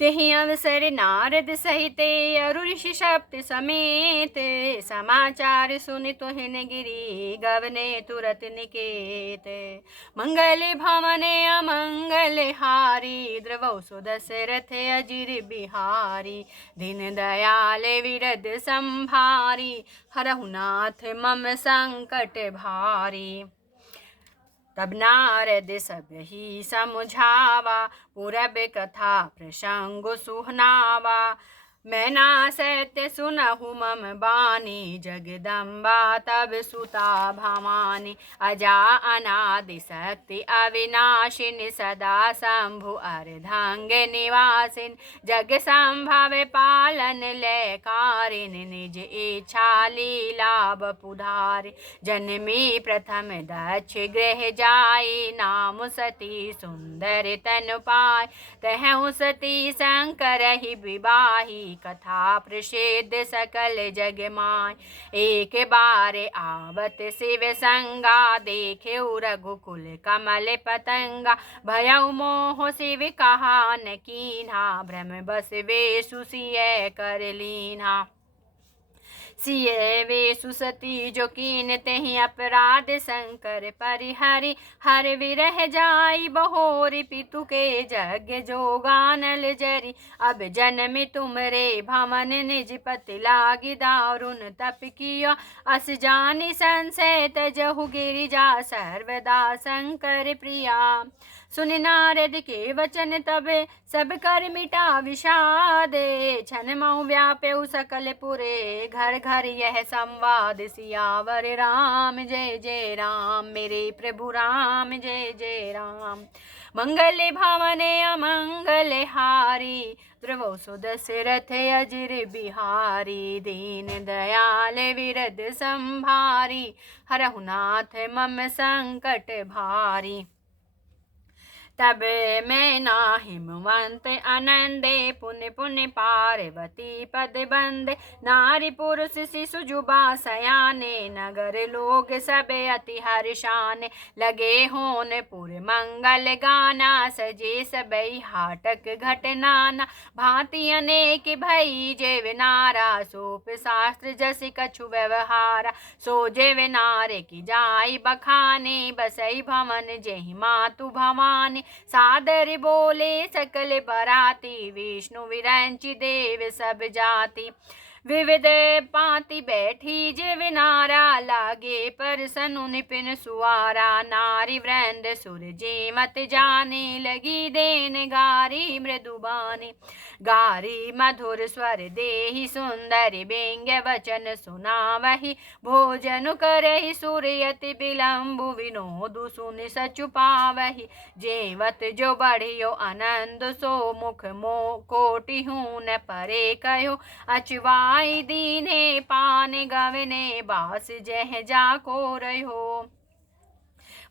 तेहि अवसर नारद सहित अरु ऋषि सप्त समेत, समाचार सुनि तुहिन गिरी गवने तुरत निकेत। मंगल भवन अमंगल हारी, द्रवौ सुदशरथ अजिर बिहारी। दीन दयाल विरद संभारी, हरहु नाथ मम संकट भारी। तब नारद सब ही समुझावा, पूरब कथा प्रसंग सुहनावा। मैं ना सत्य सुनहु मम बानी, जगदम्बा तब सुता भवानी। अजा अनादि शक्ति अविनाशिन, सदा शंभु अर्धांग निवासिन। जग संभव पालन ले कारिन, निज इच्छा लीला बपुधारि। जन्मी प्रथम दक्ष गृह जाई, नाम सती सुंदर तनु पाय। तहु सती शंकर ही विवाही, कथा प्रसिद्ध सकल जग माय। एक बार आवत शिव संगा, देखे रघुकुल कमल पतंगा। भयउ मोह शिव कहा न कीन्हा, भ्रम बस वेशु सिय कर लीन्हा। सिय वेशु सती जो कीन, तेहि अपराध शंकर परिहरि। हर विरह जाई बहोरी, पितु के जग जोगानल जरी। अब जन्म तुमरे भवन, निज पति लागी दारुण तप किया। अस जानि संशय तजहु गिरिजा, सर्वदा शंकर प्रिया। सुनि नारद के वचन तब सब कर मिटा विषादे। छन मऊ व्याप्यउ सकल पुरे, घर घर यह संवाद। सियावर राम जय जय राम, मेरे प्रभु राम जय जय राम। मंगल भवन अमंगल हारी, द्रवौ सुदशरथ अजिर बिहारी। दीन दयाल विरद संभारी, हरहु नाथ मम संकट भारी। तब मैं ना हिमवंत आनंदे, पुण्य पुण्य पार्वती पद बंदे। नारी पुरुष शिशु जुबा सयाने, नगर लोग सब अति हर्षाने। लगे होन पुर मंगल गाना, सजे सबई हाटक घटनाना। भांति अनेक भई जेव नारा, सोप शास्त्र जस कछु व्यवहारा। सो जेव नारे की जाई बखाने, बसई भवन जेहि मातु भवानी। सादर बोले सकल बराती, विष्णु विरंचि देव सब जाति। विविध पाति बैठी जिव नारा, लागे पर सनु निपिन सुआरा। नारी वृंद सुर जे मत जाने, लगी देन गारी मृदुबानी। गारी मधुर स्वर देहि सुंदर, व्यंग्य वचन सुनावहि। भोजन करहि सूर्यति विलंबु, विनोदु सुनि सचु पावहि। जेवत जो बढ़ियो आनंद, सो मुख मो कोटि हूँ न परे कहो। अचवाई दीने पान गवने, बास जह जाको रहो।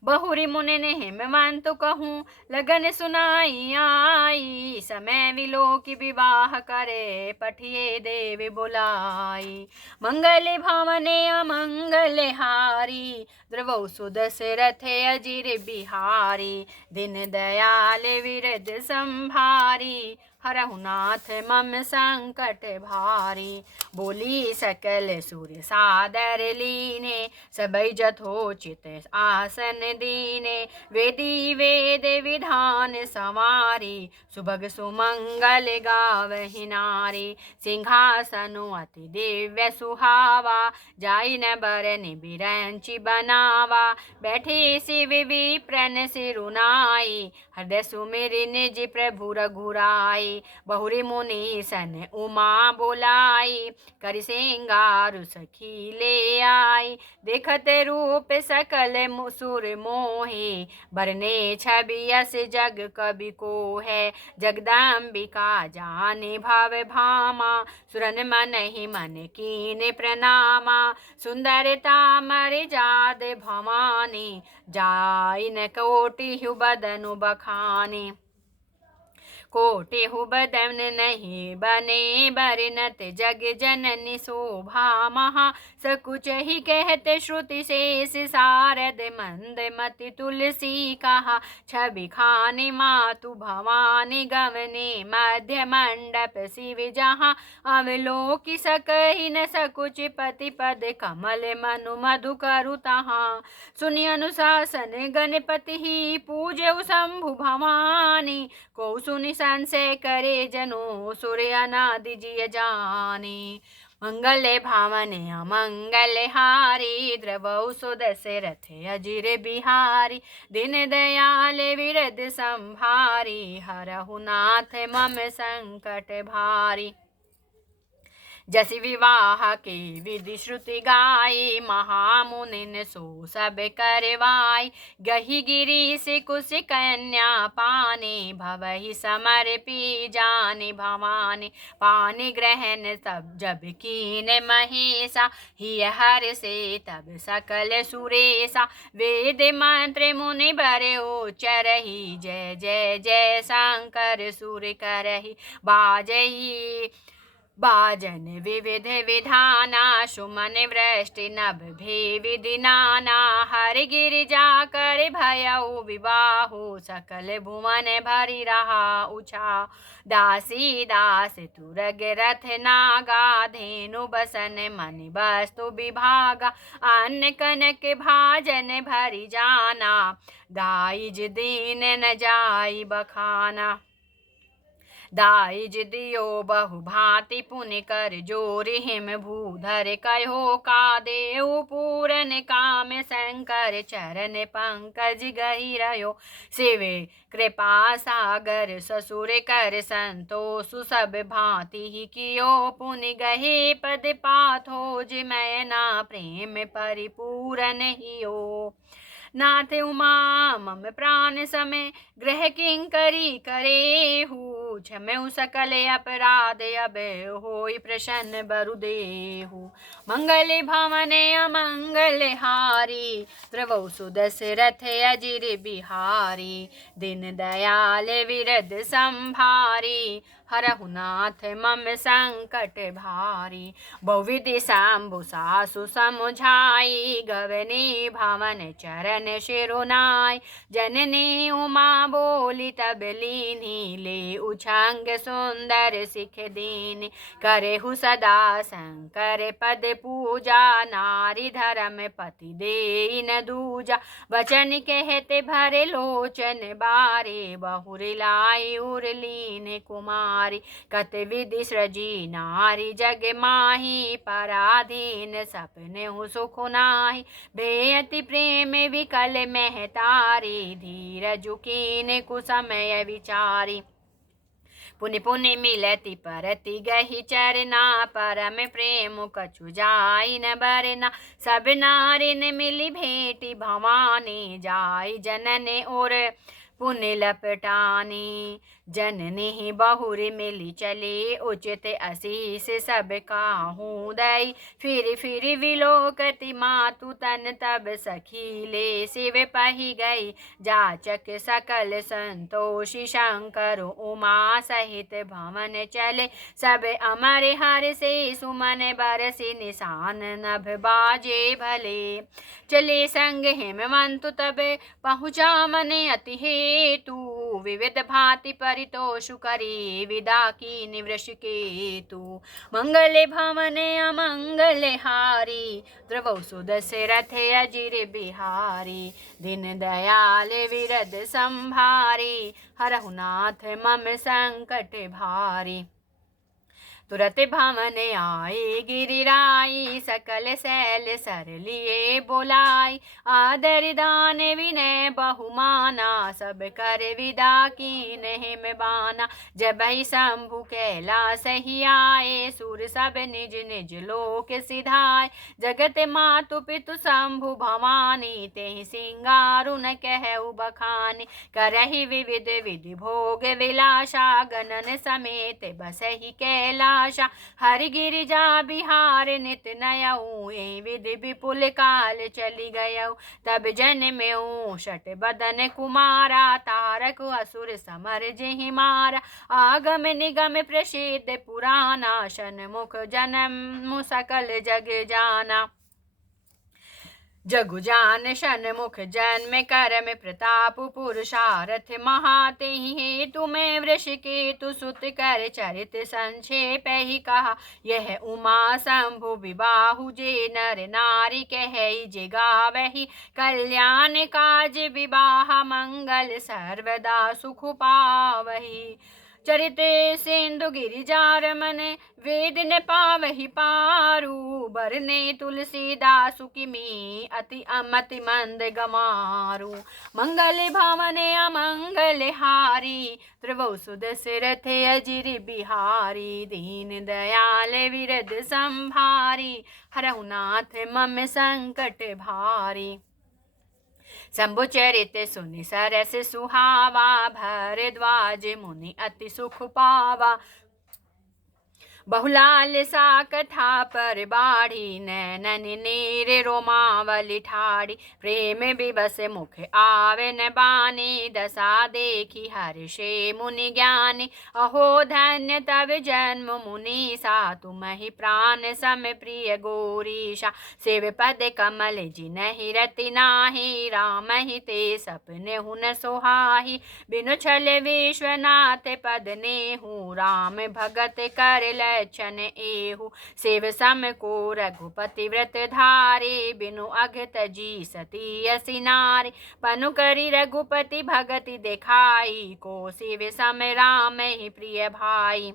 बहुरी मुनि ने हिमवंत कहूँ, लगन सुनाई आई। समय विलो की विवाह करे, पठिए देव बुलाई। मंगल भवने अमंगल हारी, द्रवौ सुदशरथ अजिर बिहारी। दिन दयाल विरद संभारी, हरहु नाथ मम संकट भारी। बोली सकल सुर सादर लीने, सबई जथोचित आसन दीने। वेदी वेद विधान संवारी, सुभग सुमंगल गावहि नारी। सिंहासनु अति दिव्य सुहावा, जाई न बरनि बिरंचि बनावा। बैठे शिव विप्रन सिरुनाई, हृदय सुमिरि निज प्रभु रघुराई। बहुरी मुनि सन उमा बोलाई, करि सिंगार सखी ले आई। देखत रूप सकल सुर मोहे, बरने छवि यस जग कवि को है। जगदम्बिका जाने भव भामा, सुरन मन ही मन कीन प्रणामा। सुंदरता मर जाद भवानी, जाई न कोटि बदनु बखानी। कोटि हु बदन नहीं बने बरनत जग जननी शोभा महा सकुच ही कहते श्रुति शेष सारद मंद मति तुलसी कहा छवि खानी मातु भवानी गवनी मध्य मंडप शिव जहाँ अवलोकि सकहि न सकुच पति पद कमल मनु मधु करु तहाँ सुनि अनुशासन गणपति ही पूजऊ शंभु भवानी को सुनि संशय करे जनो सूर्य अनादि जिय जानी मंगल भावने अमंगल हारी द्रवौ सो दशरथ अजिर बिहारी दिन दयाल विरद संभारी हरहु नाथ मम संकट भारी जस विवाह के विधि श्रुति गाई महामुनिन सो सब करवाई गही गिरी से कुश कन्या पानी भवहि समर्पी जानि भवानी पानी ग्रहण तब जब कीन महेशा ही हर से तब सकल सुरेशा वेद मंत्र मुनि बर उच्चरहि जय जय जय शंकर सुर करहि बाजहि बाजन विविध विधाना सुमन वृष्टि नभ भे विधि नाना हर गिरिजा कर भयउ विवाहु सकल भुवन भरि रहा उछा दासी दास तुरग रथ नागा धेनु बसन मनि वस्तु विभागा अन्न कनक भाजन भरि जाना दाइज दीन न जाई बखाना दाइज दियो बहु भांति पुनि कर जोरि हिम भूधर कहो का देव पूरन काम शंकर चरण पंकज गहिरयो शिव कृपा सागर ससुर कर संतोष सब भांति ही कियो पुनि गहे पद पाथोज मैना प्रेम परिपूरन हियो नाथ उमा मम प्राण समय ग्रह किंकरी करे हूँ क्षमयु सकल अपराध अब होई प्रसन्न बरु देहु मंगल भवन अमंगल हारी द्रवौ सुदशरथ अजिर बिहारी दिन दयाल विरद संभारी हरहु नाथ मम संकट भारी बहुविधि शंभु सासु समुझाई गवनी भवन चरण शिरोनाय जननी उमा बोली तब लीनी ले उछंग सुंदर सिख दीन करेहु सदा शंकर पद पूजा नारी धर्म पति दे न दूजा वचन कहते भरे लोचन बारे बहुर लाई उर्लीन कुमार कत विधि सृजी नारी जग माही पराधीन सपने हु सुख नाही भेयति प्रेम विकल महतारी धीरज कीन कुसमय विचारी पुनि पुनि मिलति परति गहि चरना परम प्रेम कछु जाई न बरना सब नारिन मिली भेटी भवानी जाई जनने और पुण्य लपटानी जननी बहुरी मिली चली उचित असीस सब काहूँ दई फिर विलोकति मातु तन तब सखी ले शिव पही गई जाचक सकल संतोषी शंकर उमा सहित भवन चले सब अमर हर से सुमन बरसी निशान नभ बाजे भले चले संग हेमवंतु तब पहुँचा मन अति हेतु विविध भांति परितोषु करी विदा की निवृष केतु मंगल भवन अमंगल हारी द्रवौ सुदशरथ अजिर बिहारी दिन दयाल विरद संभारी हरहु नाथ मम संकट भारी तुरत भवन आए गिरिराई सकल शैल सर लिए बोलाई आदर दान विनय बहुमाना सब कर विदा कीन हिम बाना जब ही शंभु कैलास ही आए सुर सब निज निज लोक सिधाय जगत मातु पितु शंभु भवानी तेहि सिंगारु न कहु बखानी करहि विविध विधि भोग विलासा गणन समेत बसहि कैलास आशा। हरि गिरिजा बिहार नित नयऊ, ए विधि विपुल काल चली गयऊ। तब जन्म्यऊ शठ बदन कुमारा, तारक असुर समर जेहि मारा। आगम निगम प्रसिद्ध पुराना, षण्मुख जन्म सकल जग जाना। जगु जान षण्मुख जन्म कर्म प्रताप, पुरुषार्थ महातेहि हेतु में वृषकेतु सुत कर चरित संक्षेप ही कहा। यह उमा शंभु विबाहु, जे नर नारी कहई जे गावही। कल्याण काज विवाह मंगल, सर्वदा सुख पावही। चरित सिंधु गिरिजारमन, वेद न पावहि पारू। बरने तुलसीदासु किमी, अति अमति मंद गमारू। मंगल भवने अमंगल हारी, त्रिभुव सुदशरथ अजिर बिहारी। दीन दयाल विरद संभारी, हरहु नाथ मम संकट भारी। शंभु चरित सुनि सरस सुहावा, भरद्वाज मुनि अति सुख पावा। बहुलाल सा कथा पर बाढ़ी, नैनन नीर रोमावली ठाड़ी। प्रेम विवश मुख आवे न बानी, दशा देखी हर्षे मुनि ज्ञानी। अहो धन्य तब जन्म मुनीसा, तुम्हि प्राण सम प्रिय गौरीशा। शिव पद कमल जिनहि रति नाही, राम ही ते सपने हुन सोहाही। बिनु छल विश्वनाथ पद नेहु, राम भगत कर लक्षण एहु। शिव सम को रघुपति व्रत धारे, बिनु अघत जी सती असी नारी। पनु करी रघुपति भगति देखाई, को शिव सम राम ही प्रिय भाई।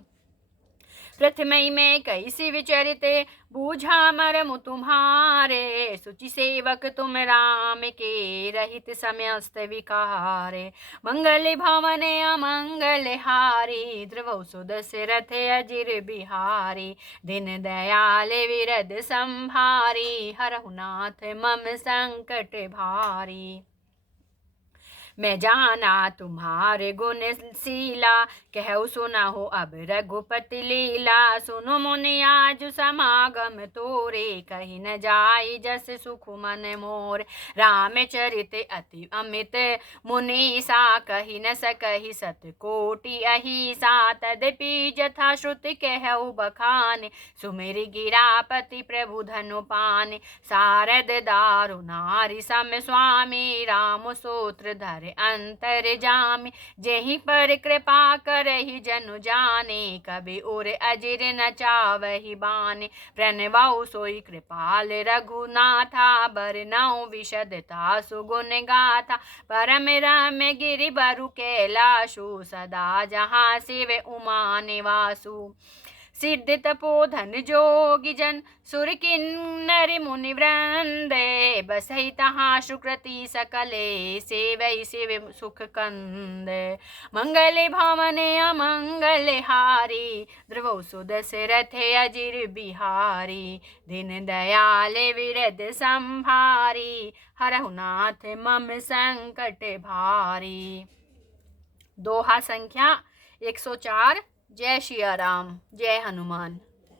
प्रथमई में कैसी विचरित, बूझा मरमु तुम्हारे। सुचि सेवक तुम राम के, रहित समस्त विकारे। मंगल भवने अमंगल हारी, ध्रुव सुदशरथ अजिर बिहारी। दिन दयाल विरद संभारी, हरहु नाथ मम संकट भारी। मैं जाना तुम्हारे गुण शीला, कहु सुनहु अब रघुपति लीला। सुनो मुनि आज समागम तोरे, कही न जाई जस सुख मन मोर। रामचरित अति अमित मुनीसा, कही न सकहि सत कोटि अहिसा। तदपि जथा श्रुति कहु बखाने, सुमिरि गिरापति प्रभु धनु पाने। शारद दारु नारी सम स्वामी, राम सूत्र धर अंतर जामी। जेहि पर कृपा करहि जनु जाने, कबि उर अजिर न चावहि बाने। प्रणवाउ सोई कृपाल रघुनाथा, बरनऊ विशदता सुगुण गाथा। परम रम्य गिरि बरु कैलाशु, सदा जहाँ शिव उमा निवासु। सिद्ध तपोधन जोगी जन, सुर किन्नर मुनि वृंदे। बसहि तहाँ सुकृति सकले, सेवै शिव सुख कंदे। मंगल भवने अमंगल हारी, ध्रुव सुदशरथ अजिर बिहारी। दिन दयाल विरद संभारी, हरहु नाथ मम संकट भारी। दोहा संख्या 104। जय श्री राम, जय हनुमान।